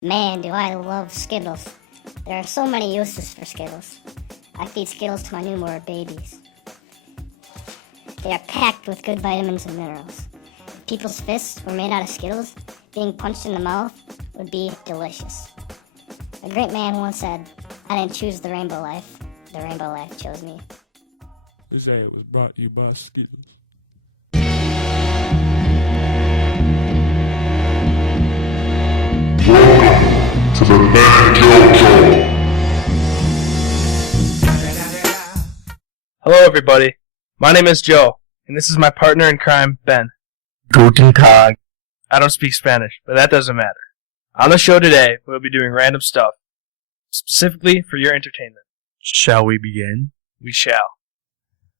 Man, do I love Skittles. There are so many uses for Skittles. I feed Skittles to my newborn babies. They are packed with good vitamins and minerals. If people's fists were made out of Skittles, being punched in the mouth would be delicious. A great man once said, I didn't choose the rainbow life. The rainbow life chose me. This ad was brought to you by Skittles. Welcome to the Jazzy Joe. Hello everybody, my name is Joe, and this is my partner in crime, Ben. Guten Tag. I don't speak Spanish, but that doesn't matter. On the show today, we'll be doing random stuff, specifically for your entertainment. Shall we begin? We shall.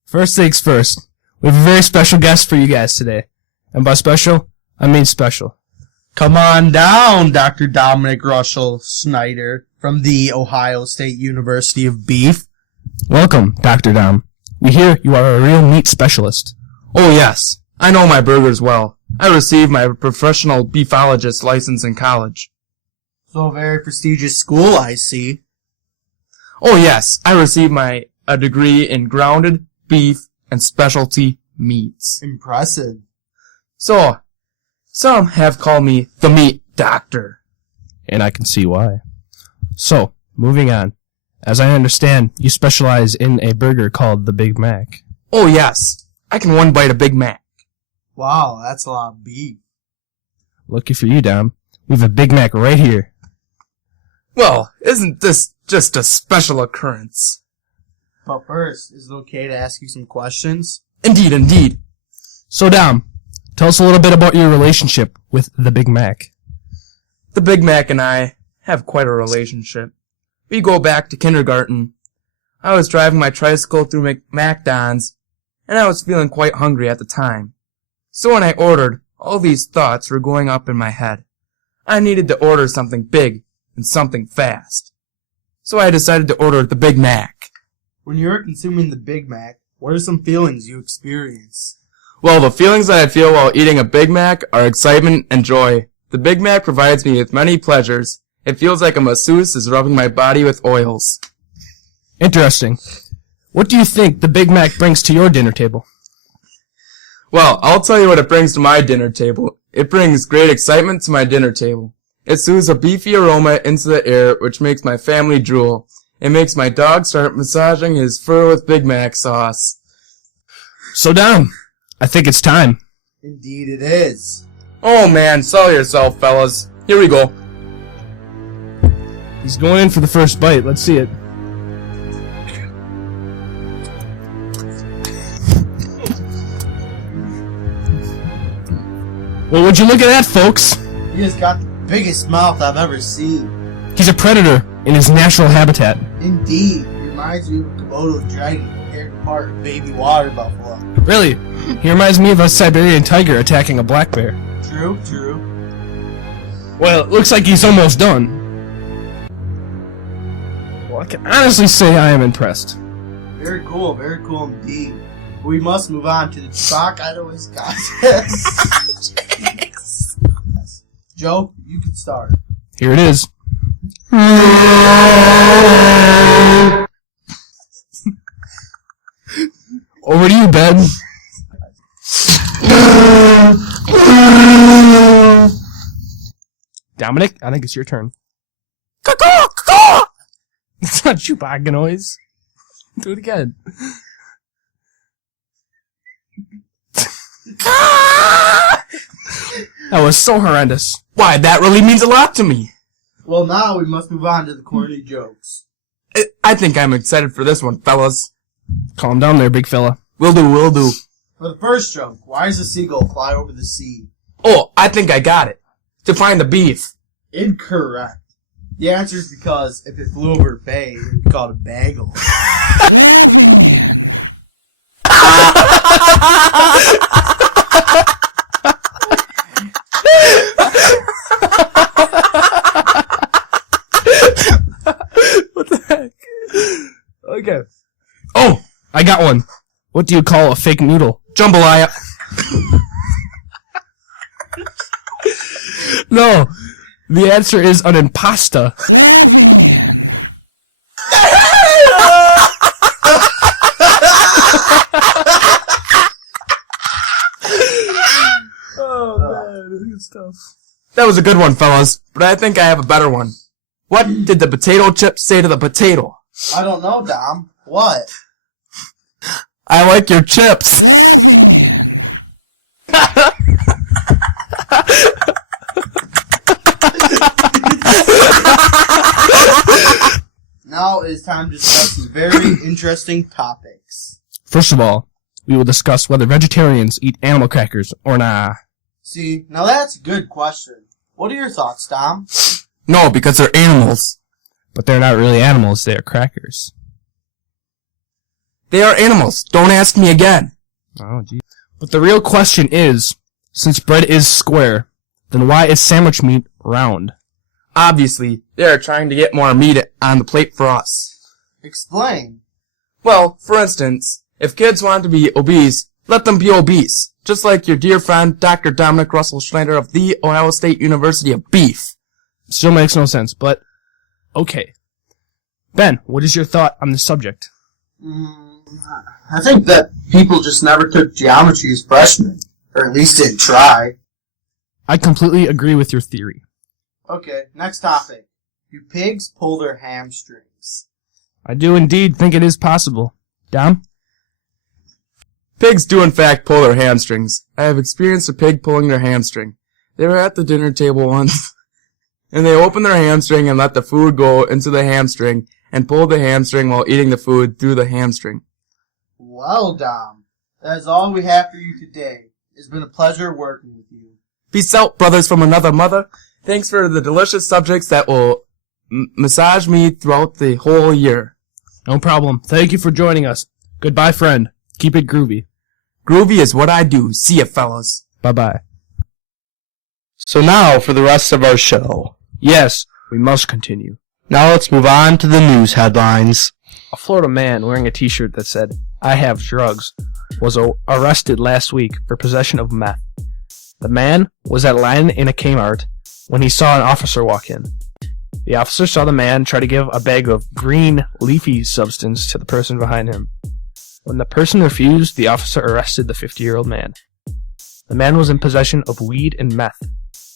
First things first, we have a very special guest for you guys today. And by special, I mean special. Come on down, Dr. Dominic Russell Snyder from the Ohio State University of Beef. Welcome, Dr. Dom. We hear you are a real meat specialist. Oh yes, I know my burgers well. I received my professional beefologist license in college. So a very prestigious school, I see. Oh yes, I received a degree in grounded beef and specialty meats. Impressive. So, some have called me the meat doctor. And I can see why. So, moving on. As I understand, you specialize in a burger called the Big Mac. Oh yes, I can one bite a Big Mac. Wow, that's a lot of beef. Lucky for you, Dom. We have a Big Mac right here. Well, isn't this just a special occurrence? But first, is it okay to ask you some questions? Indeed, indeed. So, Dom, tell us a little bit about your relationship with the Big Mac. The Big Mac and I have quite a relationship. We go back to kindergarten. I was driving my tricycle through McDonald's, and I was feeling quite hungry at the time. So when I ordered, all these thoughts were going up in my head. I needed to order something big and something fast. So I decided to order the Big Mac. When you were consuming the Big Mac, what are some feelings you experience? Well, the feelings that I feel while eating a Big Mac are excitement and joy. The Big Mac provides me with many pleasures. It feels like a masseuse is rubbing my body with oils. Interesting. What do you think the Big Mac brings to your dinner table? Well, I'll tell you what it brings to my dinner table. It brings great excitement to my dinner table. It soothes a beefy aroma into the air, which makes my family drool. It makes my dog start massaging his fur with Big Mac sauce. So, Dom, I think it's time. Indeed it is. Oh man, sell yourself, fellas. Here we go. He's going in for the first bite. Let's see it. Well, would you look at that, folks? He has got the biggest mouth I've ever seen. He's a predator in his natural habitat. Indeed, he reminds me of a Komodo dragon compared to part of baby water buffalo. Really? He reminds me of a Siberian tiger attacking a black bear. True, true. Well, it looks like he's almost done. Well, I can honestly say I am impressed. Very cool indeed. We must move on to the Chalk Idaho's contest. Joe, you can start. Here it is. Over to you, Ben. Dominic, I think it's your turn. Caw-caw! Caw-caw! It's not Chewbacca noise. Do it again. That was so horrendous. Why, that really means a lot to me. Well, now we must move on to the corny jokes. I think I'm excited for this one, fellas. Calm down there, big fella. Will do. For the first joke, why does a seagull fly over the sea? Oh, I think I got it. To find the beef. Incorrect. The answer is because if it flew over a bay, it would be called a bagel. What the heck? Okay. Oh, I got one. What do you call a fake noodle? Jambalaya. No. The answer is an impasta. Oh man, good stuff. That was a good one, fellas, but I think I have a better one. What did the potato chip say to the potato? I don't know, Dom. What? I like your chips. Now it is time to discuss some very interesting topics. First of all, we will discuss whether vegetarians eat animal crackers or nah. See, now that's a good question. What are your thoughts, Dom? No, because they're animals. But they're not really animals, they are crackers. They are animals. Don't ask me again. Oh, gee. But the real question is, since bread is square, then why is sandwich meat round? Obviously, they are trying to get more meat on the plate for us. Explain. Well, for instance, if kids want to be obese, let them be obese. Just like your dear friend, Dr. Dominic Russell Schneider of the Ohio State University of Beef. Still makes no sense, but okay. Ben, what is your thought on this subject? I think that people just never took geometry as freshmen. Or at least didn't try. I completely agree with your theory. Okay, next topic. Do pigs pull their hamstrings? I do indeed think it is possible. Dom? Pigs do in fact pull their hamstrings. I have experienced a pig pulling their hamstring. They were at the dinner table once, and they opened their hamstring and let the food go into the hamstring, and pulled the hamstring while eating the food through the hamstring. Well, Dom, that is all we have for you today. It's been a pleasure working with you. Peace out, brothers from another mother. Thanks for the delicious subjects that will massage me throughout the whole year. No problem. Thank you for joining us. Goodbye, friend. Keep it groovy. Groovy is what I do. See ya, fellas. Bye-bye. So now for the rest of our show. Yes, we must continue. Now let's move on to the news headlines. A Florida man wearing a t-shirt that said, "I have drugs," was arrested last week for possession of meth. The man was at line in a Kmart when he saw an officer walk in. The officer saw the man try to give a bag of green, leafy substance to the person behind him. When the person refused, the officer arrested the 50-year-old man. The man was in possession of weed and meth.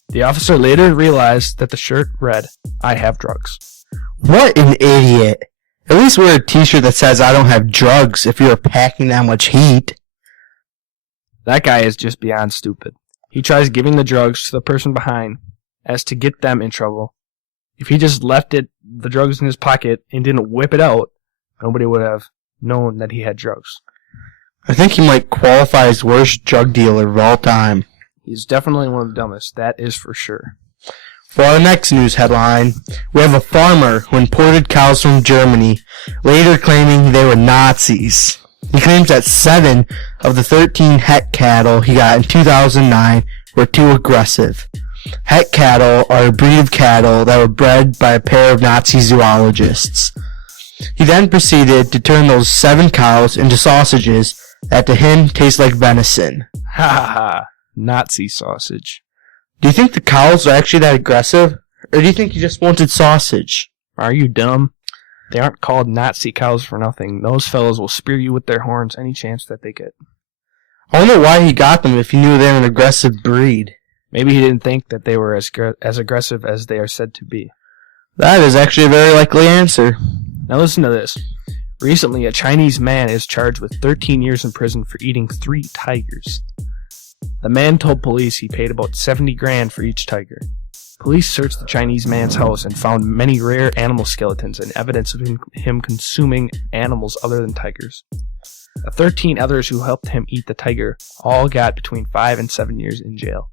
The officer later realized that the shirt read, "I have drugs." What an idiot. At least wear a t-shirt that says I don't have drugs if you're packing that much heat. That guy is just beyond stupid. He tries giving the drugs to the person behind as to get them in trouble. If he just left the drugs in his pocket and didn't whip it out, nobody would have known that he had drugs. I think he might qualify as worst drug dealer of all time. He's definitely one of the dumbest, that is for sure. For our next news headline, we have a farmer who imported cows from Germany, later claiming they were Nazis. He claims that 7 of the 13 het cattle he got in 2009 were too aggressive. Het cattle are a breed of cattle that were bred by a pair of Nazi zoologists. He then proceeded to turn those 7 cows into sausages that to him taste like venison. Ha ha ha. Nazi sausage. Do you think the cows are actually that aggressive? Or do you think he just wanted sausage? Are you dumb? They aren't called Nazi cows for nothing. Those fellows will spear you with their horns any chance that they get. I wonder why he got them if he knew they were an aggressive breed. Maybe he didn't think that they were as aggressive as they are said to be. That is actually a very likely answer. Now listen to this. Recently, a Chinese man is charged with 13 years in prison for eating 3 tigers. The man told police he paid about 70 grand for each tiger. Police searched the Chinese man's house and found many rare animal skeletons and evidence of him consuming animals other than tigers. The 13 others who helped him eat the tiger all got between 5 and 7 years in jail.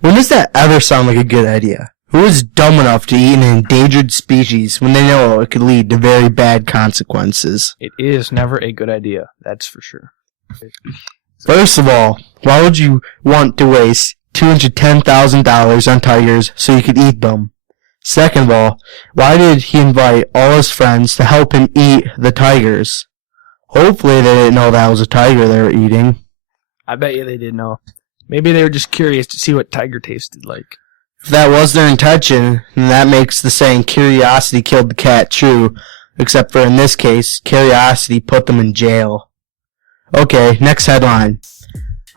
When does that ever sound like a good idea? Who is dumb enough to eat an endangered species when they know it could lead to very bad consequences? It is never a good idea, that's for sure. First of all, why would you want to waste $210,000 on tigers so you could eat them? Second of all, why did he invite all his friends to help him eat the tigers? Hopefully they didn't know that was a tiger they were eating. I bet you they didn't know. Maybe they were just curious to see what tiger tasted like. If that was their intention, then that makes the saying curiosity killed the cat true, except for in this case, curiosity put them in jail. Okay, next headline.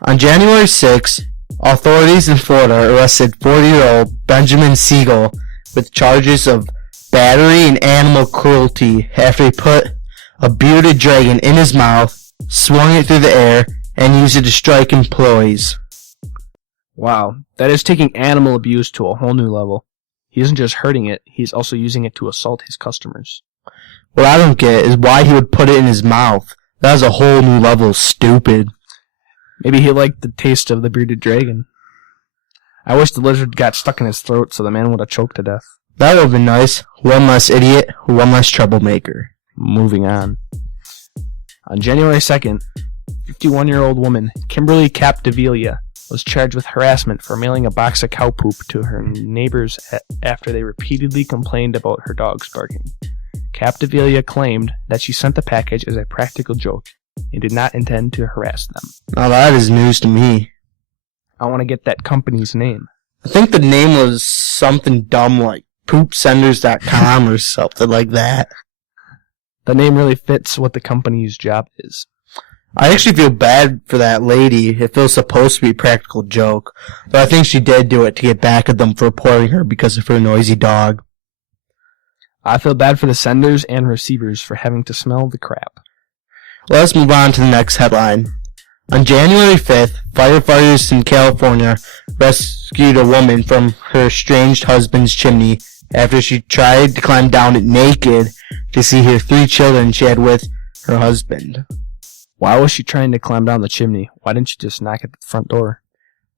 On January 6, authorities in Florida arrested 40-year-old Benjamin Siegel with charges of battery and animal cruelty after he put a bearded dragon in his mouth, swung it through the air, and used it to strike employees. Wow, that is taking animal abuse to a whole new level. He isn't just hurting it, he's also using it to assault his customers. What I don't get is why he would put it in his mouth. That is a whole new level of stupid. Maybe he liked the taste of the bearded dragon. I wish the lizard got stuck in his throat so the man would have choked to death. That would have been nice. One less idiot, one less troublemaker. Moving on. On January 2nd, 51-year-old woman Kimberly Capdevilla was charged with harassment for mailing a box of cow poop to her neighbors after they repeatedly complained about her dogs barking. Capdevilla claimed that she sent the package as a practical joke and did not intend to harass them. Now that is news to me. I want to get that company's name. I think the name was something dumb like poopsenders.com or something like that. The name really fits what the company's job is. I actually feel bad for that lady if it was supposed to be a practical joke, but I think she did do it to get back at them for reporting her because of her noisy dog. I feel bad for the senders and receivers for having to smell the crap. Let's move on to the next headline. On January 5th, firefighters in California rescued a woman from her estranged husband's chimney after she tried to climb down it naked to see her 3 children she had with her husband. Why was she trying to climb down the chimney? Why didn't she just knock at the front door?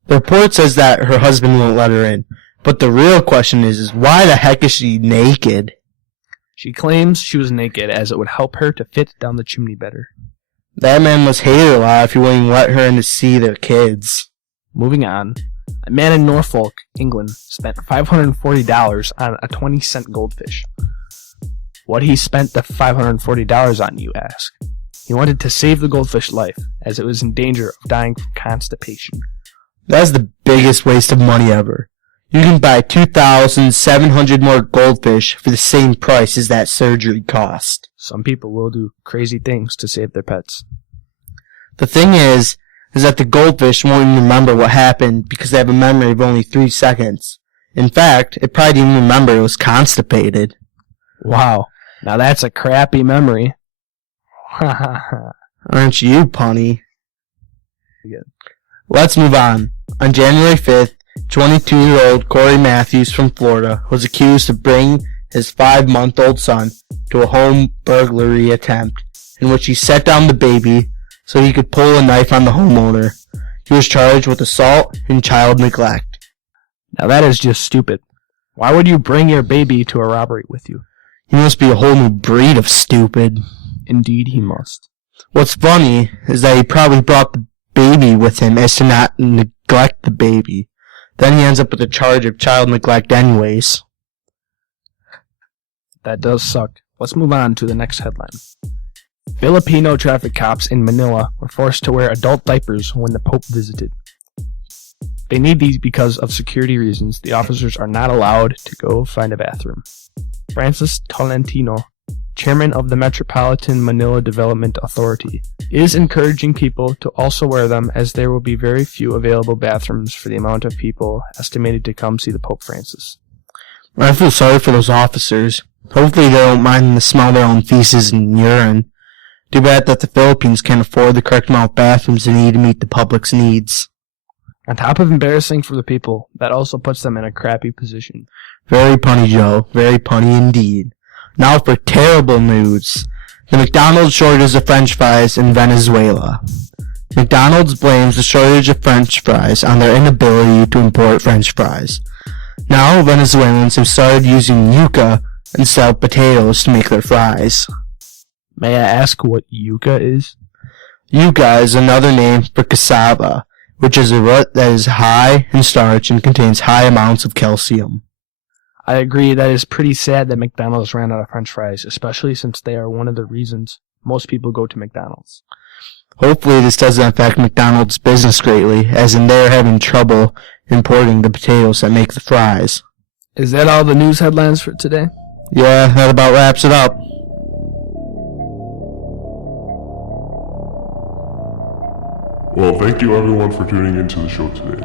The report says that her husband won't let her in, but the real question is why the heck is she naked? She claims she was naked as it would help her to fit down the chimney better. That man must hate her a lot if he wouldn't even let her in to see their kids. Moving on. A man in Norfolk, England, spent $540 on a 20-cent goldfish. What he spent the $540 on, you ask? He wanted to save the goldfish life, as it was in danger of dying from constipation. That's the biggest waste of money ever. You can buy 2,700 more goldfish for the same price as that surgery cost. Some people will do crazy things to save their pets. The thing is that the goldfish won't even remember what happened because they have a memory of only 3 seconds. In fact, it probably didn't even remember it was constipated. Wow, now that's a crappy memory. Aren't you, punny? Let's move on. On January 5th, 22-year-old Corey Matthews from Florida was accused of bringing his 5-month-old son to a home burglary attempt in which he set down the baby so he could pull a knife on the homeowner. He was charged with assault and child neglect. Now that is just stupid. Why would you bring your baby to a robbery with you? He must be a whole new breed of stupid. Indeed he must. What's funny is that he probably brought the baby with him as to not neglect the baby. Then he ends up with a charge of child neglect anyways. That does suck. Let's move on to the next headline. Filipino traffic cops in Manila were forced to wear adult diapers when the Pope visited. They need these because of security reasons. The officers are not allowed to go find a bathroom. Francis Tolentino, chairman of the Metropolitan Manila Development Authority, is encouraging people to also wear them as there will be very few available bathrooms for the amount of people estimated to come see the Pope Francis. I feel sorry for those officers. Hopefully they don't mind the smell of their own feces and urine. Too bad that the Philippines can't afford the correct amount of bathrooms they need to meet the public's needs. On top of embarrassing for the people, that also puts them in a crappy position. Very punny, Joe. Very punny indeed. Now for terrible news. The McDonald's shortage of French fries in Venezuela. McDonald's blames the shortage of French fries on their inability to import French fries. Now Venezuelans have started using yuca instead of potatoes to make their fries. May I ask what yuca is? Yuca is another name for cassava, which is a root that is high in starch and contains high amounts of calcium. I agree that it's pretty sad that McDonald's ran out of French fries, especially since they are one of the reasons most people go to McDonald's. Hopefully this doesn't affect McDonald's business greatly, as in they're having trouble importing the potatoes that make the fries. Is that all the news headlines for today? Yeah, that about wraps it up. Well, thank you everyone for tuning into the show today.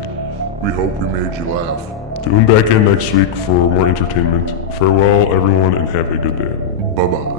We hope we made you laugh. Tune back in next week for more entertainment. Farewell everyone and have a good day. Bye-bye.